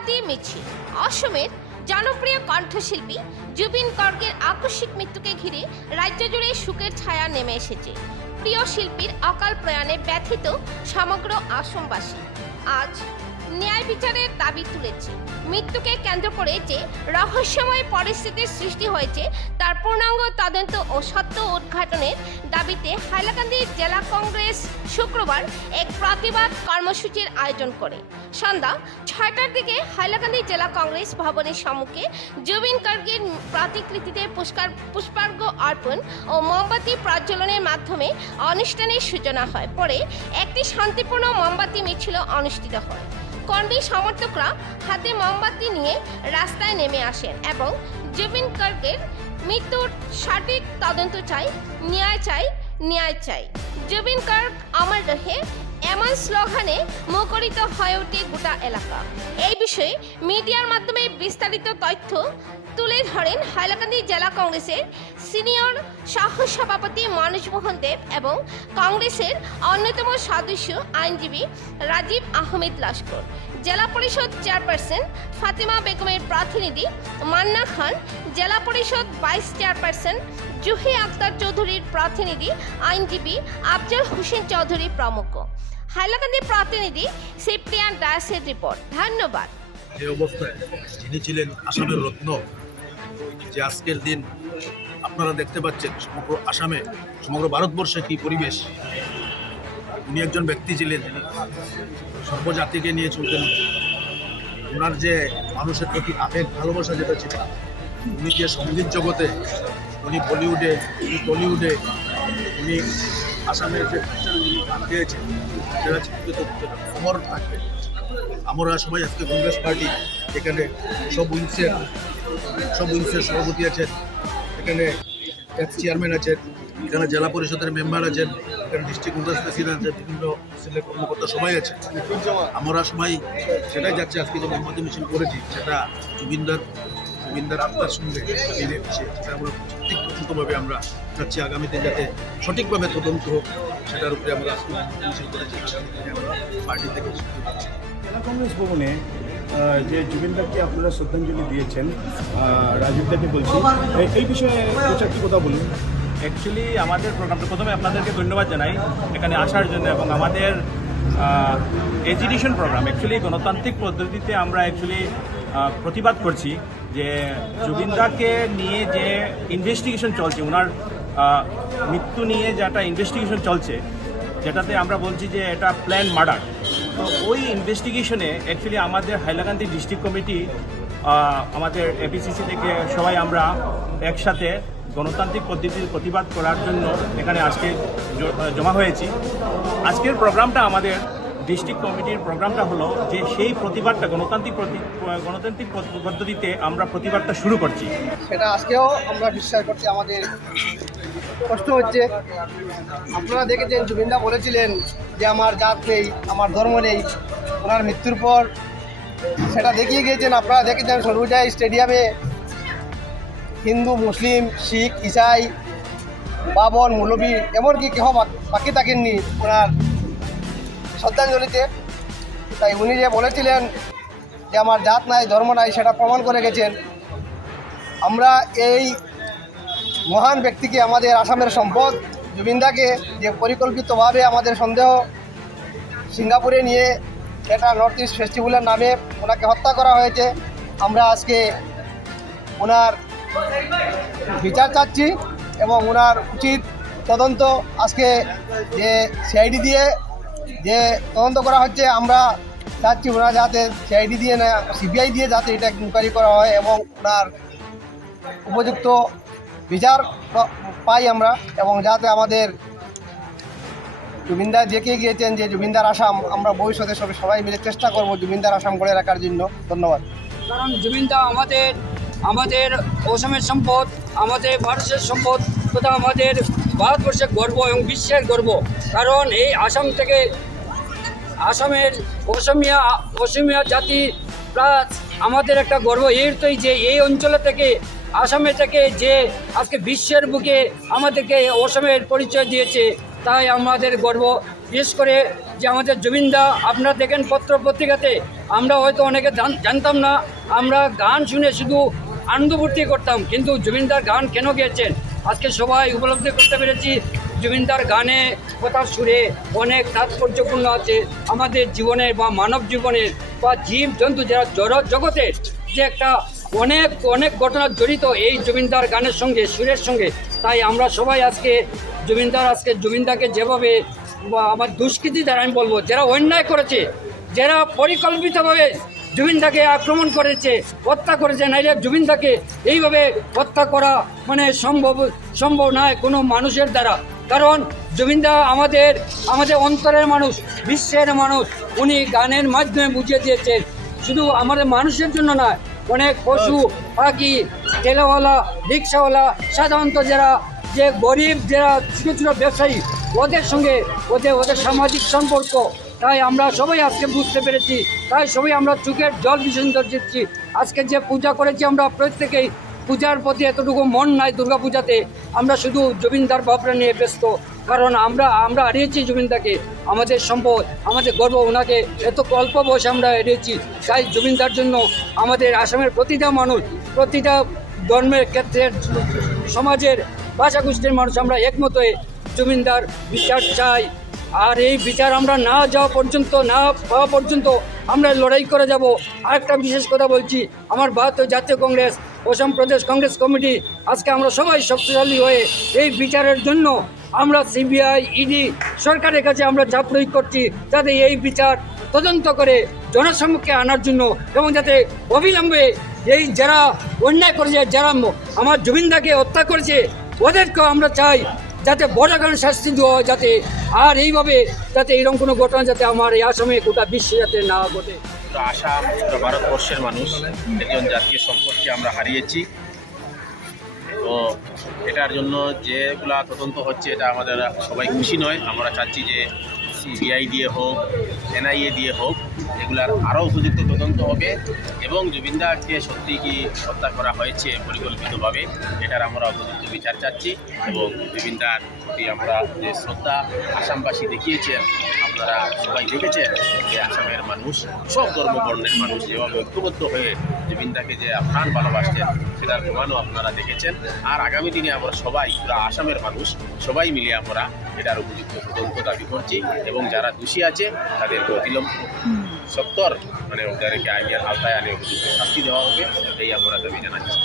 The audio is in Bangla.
মোমবাতি মিছিল। অসমের জনপ্রিয় কণ্ঠশিল্পী জুবিন গার্গের আকস্মিক মৃত্যুকে ঘিরে রাজ্য জুড়ে শোকের ছায়া নেমে এসেছে। প্রিয় শিল্পীর অকাল প্রয়াণে ব্যথিত সমগ্র আসামবাসী আজ ন্যায় বিচারের দাবি তুলেছে। মৃত্যুকে কেন্দ্র করে যে রহস্যময় পরিস্থিতির সৃষ্টি হয়েছে তার পূর্ণাঙ্গ তদন্ত ও সত্য উদ্ঘাটনের দাবিতে হাইলাকান্দি জেলা কংগ্রেস শুক্রবার এক প্রতিবাদ কর্মসূচির আয়োজন করে। সন্ধ্যা 6টার দিকে হাইলাকান্দি জেলা কংগ্রেস ভবনের সম্মুখে জুবিন গার্গের প্রতিকৃতিতে পুষ্পার্ঘ্য অর্পণ ও মোমবাতি প্রজ্বলনের মাধ্যমে অনুষ্ঠানের সূচনা হয়। পরে একটি শান্তিপূর্ণ মোমবাতি মিছিল অনুষ্ঠিত হয়। কর্মী সমর্থকরা হাতে মোমবাতি নিয়ে রাস্তায় নেমে আসেন এবং জুবিন গার্গের মৃত্যুর সঠিক তদন্ত চাই, ন্যায় চাই, ন্যায় চাই, জুবিন গার্গ অমর রহে এমন স্লোগানে মুখরিত হয়ে ওঠে গোটা এলাকা। এই বিষয়ে মিডিয়ার মাধ্যমে বিস্তারিত তথ্য তুলে ধরেন হাইলাকান্দি জেলা কংগ্রেসের সিনিয়র সহ সভাপতি মনোজ মোহন দেব এবং কংগ্রেসের অন্যতম সদস্য আইনজীবী রাজীব আহমেদ লস্কর, জেলা পরিষদ চেয়ারপারসন ফাতেমা বেগমের প্রতিনিধি মান্না খান, জেলা পরিষদ ভাইস চেয়ারপারসন জুহি আক্তার চৌধুরীর প্রতিনিধি আইনজীবী আফজল হোসেন চৌধুরী প্রমুখ। হাইলাকান্দি প্রতিনিধি সিপ্রিয়ান দাসের রিপোর্ট। ধন্যবাদ। যে অবস্থায় যিনি ছিলেন আসামের রত্ন, যে আজকের দিন আপনারা দেখতে পাচ্ছেন সমগ্র আসামে, সমগ্র ভারতবর্ষে কি পরিবেশ। উনি একজন ব্যক্তি ছিলেন যিনি সর্বজাতিকে নিয়ে চলতেন। ওনার যে মানুষের প্রতি আবেগ ভালোবাসা যেটা ছিল, উনি যে সঙ্গীত জগতে, উনি বলিউডে, উনি টলিউডে, উনি আসামের যে গান গেয়েছেন সেটা চিত্রিত অমর থাকবে। আমরা সবাই আজকে কংগ্রেস পার্টি এখানে সব উইংসের সভাপতি আছেন, এখানে এক্স চেয়ারম্যান আছেন, এখানে জেলা পরিষদের মেম্বার আছেন, এখানে ডিস্ট্রিক্ট কংগ্রেস প্রেসিডেন্ট আছেন, বিভিন্ন সেলের কর্মকর্তা সবাই আছেন। আমরা সবাই সেটাই যাচ্ছে, আজকে যে মোমবাতি মিছিল করেছি সেটা জুবিনদার আত্মার সঙ্গে মিলে মিশে, সেটা আমরা সঠিকভাবে আমরা চাচ্ছি আগামীতে যাতে সঠিকভাবে তদন্ত হোক, সেটার উপরে আমরা আজকে মিছিল করেছি। আমরা পার্টি থেকে জেলা কংগ্রেস ভবনে যে জুবিনদাকে আপনারা শ্রদ্ধাঞ্জলি দিয়েছেন, রাজীব দাকে বলছি, এই বিষয়ে একটি কথা বলুন। অ্যাকচুয়ালি আমাদের প্রোগ্রামটা প্রথমে আপনাদেরকে ধন্যবাদ জানাই এখানে আসার জন্য, এবং আমাদের এজিটেশন প্রোগ্রাম অ্যাকচুয়ালি গণতান্ত্রিক পদ্ধতিতে আমরা অ্যাকচুয়ালি প্রতিবাদ করছি যে জুবিনদাকে নিয়ে যে ইনভেস্টিগেশন চলছে, ওনার মৃত্যু নিয়ে যে একটা ইনভেস্টিগেশন চলছে, যেটাতে আমরা বলছি যে এটা প্ল্যান মার্ডার। তো ওই ইনভেস্টিগেশনে অ্যাকচুয়ালি আমাদের হাইলাকান্দি ডিস্ট্রিক্ট কমিটি, আমাদের এপিসিসি থেকে সবাই আমরা একসাথে গণতান্ত্রিক পদ্ধতির প্রতিবাদ করার জন্য এখানে আজকে জমা হয়েছি। আজকের প্রোগ্রামটা, আমাদের ডিস্ট্রিক্ট কমিটির প্রোগ্রামটা হলো যে সেই প্রতিবাদটা গণতান্ত্রিক পদ্ধতিতে আমরা প্রতিবাদটা শুরু করছি। সেটা আজকেও আমরা বিশ্বাস করছি। আমাদের কষ্ট হচ্ছে। আপনারা দেখেছেন জুবিনদা বলেছিলেন যে আমার জাত নেই, আমার ধর্ম নেই। ওনার মৃত্যুর পর সেটা দেখিয়ে গিয়েছেন। আপনারা দেখেছেন সরুজাই স্টেডিয়ামে হিন্দু, মুসলিম, শিখ, ইসাই, বাবন, মৌলবী এমনকি কেহ বাকি থাকেননি ওনার শ্রদ্ধাঞ্জলিতে। তাই উনি যে বলেছিলেন যে আমার জাত নাই, ধর্ম নাই, সেটা প্রমাণ করে গেছেন। আমরা এই মহান ব্যক্তিকে, আমাদের আসামের সম্পদ জুবিনদাকে যে পরিকল্পিতভাবে আমাদের সন্দেহ সিঙ্গাপুরে নিয়ে এটা নর্থ ইস্ট ফেস্টিভ্যালের নামে ওনাকে হত্যা করা হয়েছে, আমরা আজকে ওনার বিচার চাচ্ছি এবং ওনার উচিত তদন্ত আজকে যে সিআইডি দিয়ে যে তদন্ত করা হচ্ছে, আমরা চাচ্ছি ওনারা যাতে সিআইডি দিয়ে না সিবিআই দিয়ে যাতে এটা ইনকোয়ারি করা হয় এবং ওনার উপযুক্ত বিচার পাই আমরা, এবং যাতে আমাদের জুবিনদার দেখিয়ে গিয়েছেন যে জুবিনদার আসাম, আমরা ভবিষ্যতে সবাই মিলে চেষ্টা করব জুবিনদার আসাম গড়ে রাখার জন্য। ধন্যবাদ। কারণ জুবিনদা আমাদের অসমের সম্পদ, আমাদের ভারতের সম্পদ তথা আমাদের ভারতবর্ষের গর্ব এবং বিশ্বের গর্ব। কারণ এই আসাম থেকে আসামের অসমিয়া জাতি প্লাস আমাদের একটা গর্ব এই যে এই অঞ্চল থেকে, আসামে থেকে যে আজকে বিশ্বের বুকে আমাদেরকে অসমের পরিচয় দিয়েছে, তাই আমাদের গর্ব। বিশেষ করে যে আমাদের জুবিনদা, আপনারা দেখেন পত্র পত্রিকাতে, আমরা হয়তো অনেকে জানতাম না, আমরা গান শুনে শুধু আনন্দ ফুর্তি করতাম, কিন্তু জুবিনদার গান কেন গেয়েছেন আজকে সবাই উপলব্ধি করতে পেরেছি। জুবিনদার গানে কথার সুরে অনেক তাৎপর্যপূর্ণ আছে আমাদের জীবনে বা মানব জীবনে বা জীব জন্তু যারা জগতের যে একটা অনেক অনেক ঘটনা জড়িত এই জুবিনদার গানের সঙ্গে, সুরের সঙ্গে। তাই আমরা সবাই আজকে জুবিনদাকে যেভাবে বা আমার দুষ্কৃতি দ্বারা আমি বলবো, যারা অন্যায় করেছে, যারা পরিকল্পিতভাবে জুবিনদাকে আক্রমণ করেছে, হত্যা করেছে, নাইলে জুবিনদাকে এইভাবে হত্যা করা মানে সম্ভব নয় কোনো মানুষের দ্বারা। কারণ জুবিনদা আমাদের অন্তরের মানুষ, বিশ্বের মানুষ। উনি গানের মাধ্যমে বুঝিয়ে দিয়েছেন শুধু আমাদের মানুষের জন্য নয়, অনেক পশু পাখি, ঠেলাওয়ালা, রিক্সাওয়ালা, সাধারণত যারা যে গরিব, যারা ছোটো ছোটো ব্যবসায়ী, ওদের সঙ্গে ওদের সামাজিক সম্পর্ক। তাই আমরা সবাই আজকে বুঝতে পেরেছি, তাই সবাই আমরা চোখের জল বিসর্জন দিচ্ছি। আজকে যে পূজা করেছি আমরা প্রত্যেকেই, পূজার প্রতি এতটুকু মন নাই দুর্গাপূজাতে, আমরা শুধু জুবিনদার ভাবনা নিয়ে ব্যস্ত। কারণ আমরা হারিয়েছি জুবিনদাকে, আমাদের সম্পদ, আমাদের গর্ব, ওনাকে এত অল্প বয়সে আমরা হারিয়েছি। তাই জুবিনদার জন্য আমাদের আসামের প্রতিটা মানুষ, প্রতিটা ধর্মের ক্ষেত্রে, সমাজের ভাষাগোষ্ঠীর মানুষ আমরা একমত হয়ে জুবিনদার বিচার চাই। আর এই বিচার আমরা না পাওয়া পর্যন্ত আমরা লড়াই করে যাব। আরেকটা বিশেষ কথা বলছি, আমার ভারতীয় জাতীয় কংগ্রেস, অসম প্রদেশ কংগ্রেস কমিটি, আজকে আমরা সবাই শক্তিশালী হয়ে এই বিচারের জন্য আমরা সিবিআই, ইডি, সরকারের কাছে আমরা চাপ প্রয়োগ করছি, যাতে এই বিচার তদন্ত করে জনসম্মুখে আনার জন্য, এবং যাতে অবিলম্বে এই যারা অন্যায় করেছে, যারা আমার জুবিনদাকে হত্যা করেছে, ওদেরকেও আমরা চাই যাতে বড় কারণে শাস্তি দেওয়া হয়, যাতে আর এইভাবে যাতে এরকম কোনো ঘটনা যাতে আমার এই আসামে গোটা বিশ্বে যাতে না ঘটে। আসাম, ভারতবর্ষের মানুষ, একজন জাতীয় সম্পদকে আমরা হারিয়েছি। তো এটার জন্য যেগুলা তদন্ত হচ্ছে, এটা আমাদের সবাই খুশি নয়। আমরা চাচ্ছি যে সিবিআই দিয়ে হোক, এনআইএ দিয়ে হোক, এগুলার আরও উপযুক্ত তদন্ত হবে এবং জুবিনদাকে সত্যি কি হত্যা করা হয়েছে পরিকল্পিতভাবে, এটার আমরা উপযুক্ত বিচার চাচ্ছি। এবং জুবিনদার প্রতি আমরা যে শ্রদ্ধা আসামবাসী দেখিয়েছেন, আপনারা সবাই দেখেছেন যে আসামের মানুষ, সব ধর্মবর্ণের মানুষ যেভাবে ঐক্যবদ্ধ হয়ে জুবিনদাকে যে প্রাণ ভালোবাসছেন, সেটার প্রমাণও আপনারা দেখেছেন। আর আগামী দিনে আমরা সবাই, পুরো আসামের মানুষ সবাই মিলে আমরা এটার উপযুক্ত তদন্ত দাবি করছি এবং যারা দোষী আছে তাদেরকে অবিলম্বে সত্তর ওদেরকে আইনের আওতায় আনে উপযুক্ত শাস্তি দেওয়া হবে, এই আমরা দাবি জানাচ্ছি।